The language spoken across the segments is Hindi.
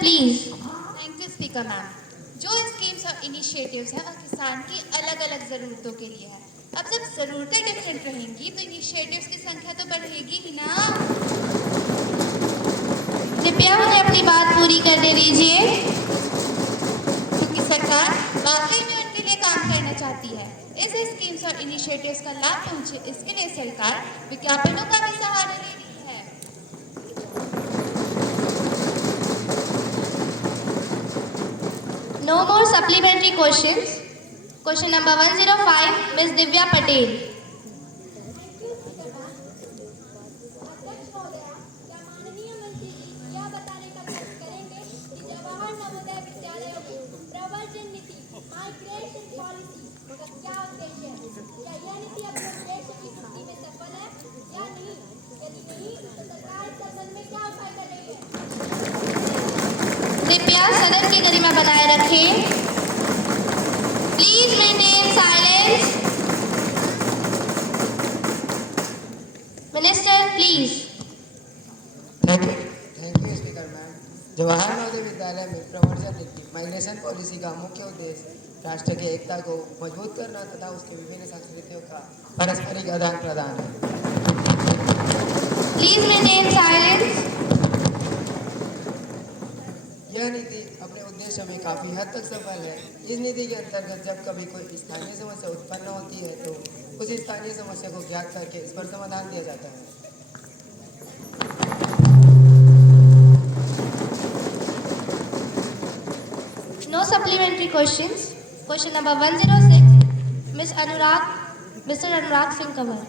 Please. Thank you speaker ma'am. जो स्कीम्स और इनिशिएटिव्स हैं वो किसान की अलग अलग ज़रूरतों के लिए है। अब जब ज़रूरतें डिफरेंट रहेंगी तो इनिशिएटिव्स की संख्या तो बढ़ेगी ही ना। कृपया मुझे अपनी बात पूरी करने दीजिए। क्योंकि सरकार वाकई में उनके लिए काम करना चाहती है। इस स्कीम्स और इनिशिएटिव्स का लाभ पहुंचे इसके लिए सरकार विज्ञापनों का भी सहारा ले रही है। No more supplementary questions. Question number 105, Ms. Divya Patel. अध्यक्ष महोदया, क्या माननीय मंत्री जी यह बताने का प्रयास करेंगे कि जवाहर नवोदय विद्यालयों की प्रवर्जन नीति माइग्रेशन पॉलिसी का क्या उद्देश्य है? क्या यह नीति अपने उद्देश्य की पूर्ति में सफल है या नहीं? यदि नहीं तो सरकार इस संबंध में क्या उपाय कर रही है? कृपया सदन की गरिमा बनाए रखें। Please maintain silence. Minister please. Thank you speaker ma'am. Jawahar Navodaya Vidyalaya में प्रवर्जन नीति माइग्रेशन पॉलिसी का मुख्य उद्देश्य राष्ट्र की एकता को मजबूत करना तथा उसके विभिन्न संस्कृतियों का पारस्परिक आदान प्रदान है। Please maintain silence. यह नीति अपने उद्देश्य में काफ़ी हद तक सफल है। इस नीति के अंतर्गत जब कभी कोई स्थानीय समस्या उत्पन्न होती है तो उस स्थानीय समस्या को ज्ञात करके इस पर समाधान दिया जाता है। No supplementary questions. Question number 106, Mr. Anurag Singh Kanwar.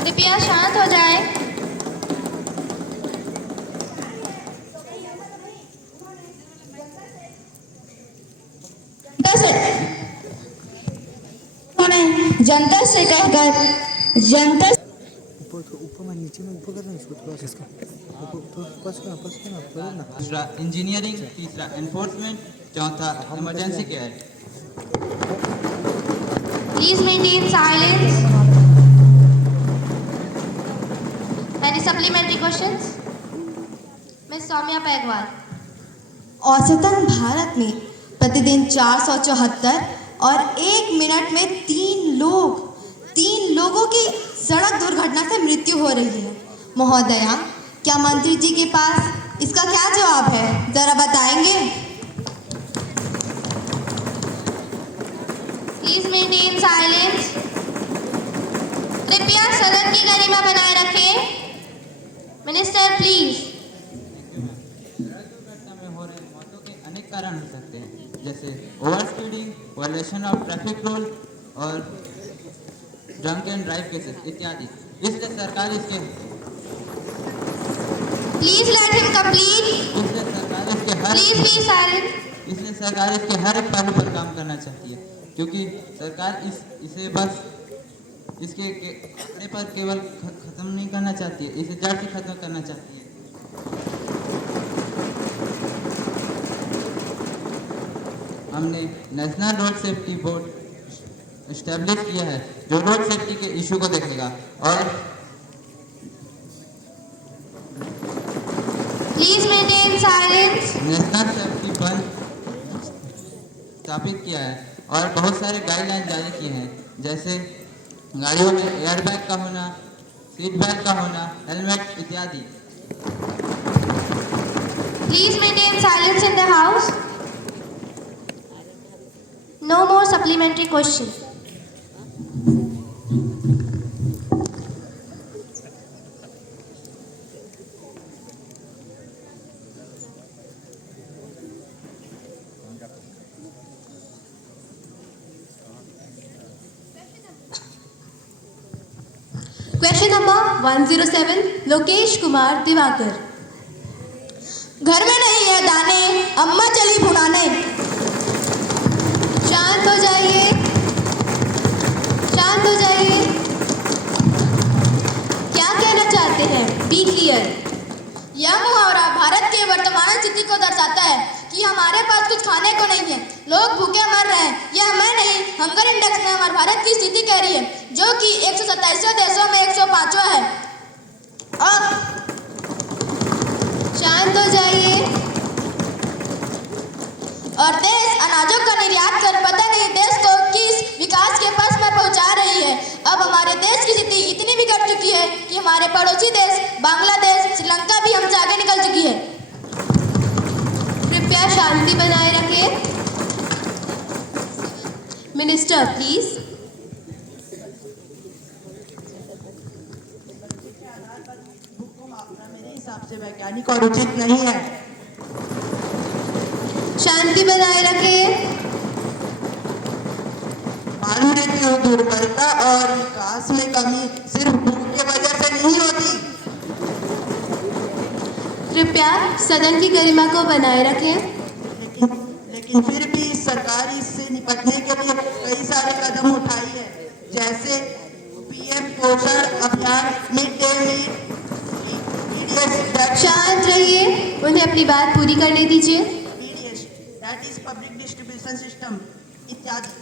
कृपया शांत हो जाएं। जनता से कहकर जनता ऊपर में नीचे में ऊपर कर रहे हैं इसको थोड़ा इसका ऊपर ना दूसरा इंजीनियरिंग, तीसरा एनफोर्समेंट, चौथा emergency care. Please maintain silence. Any supplementary questions? Miss Soumya Pegwal. औसतन भारत में प्रतिदिन 474 और 1 मिनट में 3 लोगों की सड़क दुर्घटना से मृत्यु हो रही है। महोदया, क्या मंत्री जी के पास इसका क्या जवाब है, जरा बताएंगे? Please maintain silence. कृपया सदन की गरिमा बनाए रखें। Minister please. सड़क दुर्घटना में हो रहे मौतों के अनेक कारण हो सकते हैं, जैसे over speeding, violation of traffic rule और ड्रंक एंड ड्राइव केसेस इत्यादि। इसलिए सरकार इसके प्लीज लेट हिम कंप्लीट। इसलिए सरकार इसके हर प्लीज बी साइलेंट। इसलिए सरकार इसके हर एक पहलू पर काम करना चाहती है, क्योंकि सरकार इसे बस इसके आंकड़े पर केवल खत्म नहीं करना चाहती है, इसे जड़ से खत्म करना चाहती है। हमने national road safety board establish किया है जो रोड सेफ्टी के इशू को देखेगा और please maintain silence. National safety fund स्थापित किया है और बहुत सारे गाइडलाइन जारी किए हैं, जैसे गाड़ियों में एयरबैग का होना, सीट बेल्ट का होना, हेलमेट इत्यादि। Please maintain silence in the house. No more supplementary questions. Question number 107, Lokesh Kumar Diwakar. घर में नहीं है दाने, अम्मा चली भुनाने। शांत हो जाइए, शांत हो जाइए। क्या कहना चाहते हैं? Be clear. यह मुहावरा भारत के वर्तमान स्थिति को दर्शाता है कि हमारे पास कुछ खाने को नहीं है, लोग भूखे मर रहे हैं। यह मैं नहीं, हंगर इंडेक्स में हमारे भारत की स्थिति कह रही है, जो कि 127 देशों में 105वां है। शांत हो जाइए। और देश अनाजों का निर्यात कर पता नहीं देश को किस विकास के पथ पर पहुंचा रही है। अब हमारे देश की स्थिति इतनी बिगड़ चुकी है कि हमारे पड़ोसी देश बांग्लादेश, श्रीलंका भी हमसे आगे निकल चुकी है। कृपया शांति बनाए रखें। Minister please. मेरे हिसाब से वैज्ञानिक और उचित नहीं है। शांति बनाए रखें। मालूम है कि दुर्बलता और विकास में कमी सिर्फ भूख की वजह से नहीं होती। कृपया सदन की गरिमा को बनाए रखें। लेकिन फिर भी सरकार इससे निपटने के लिए कई सारे कदम उठाई है, जैसे पीएम पोषण अभियान, मिड डे मील, पीडीएस। शांत रहिए, उन्हें अपनी बात पूरी करने दीजिए। PDS, that is public distribution system इत्यादि।